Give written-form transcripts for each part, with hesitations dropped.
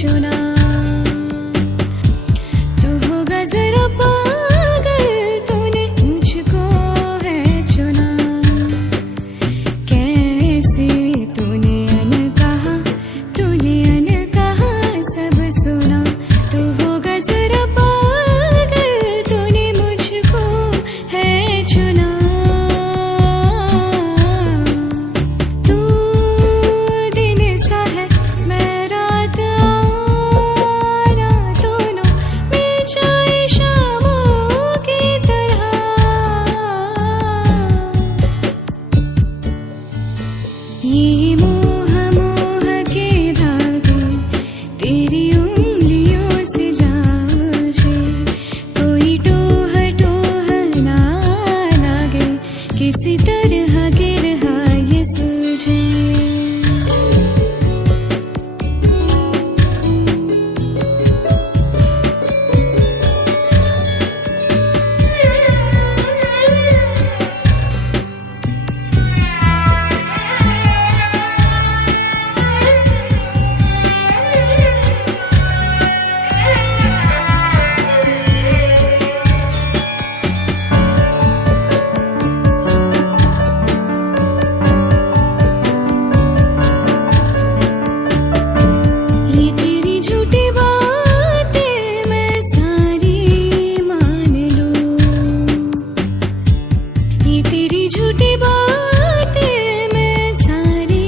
चुना। तू होगा जरा पागल, तूने मुझको है चुना। कैसे तूने अनकहा सब सुना। तू होगा जरा पागल, तूने मुझको है चुना। तू दिन सा है मैं रात, आना दोनों मिल जाए शामों की तरह। ये मोह मोह के धागे तेरी उंगलियों से जाऊं, कोई टोह टोह ना लागे, किसी तरह गिर ये सूझे। ये तेरी झूठी बातें मैं सारी मान लूं, ये तेरी झूठी बातें मैं सारी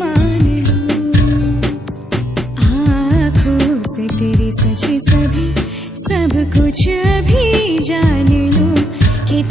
मान लूं। आँखों से तेरी सच सभी सब कुछ अभी जान लूं कि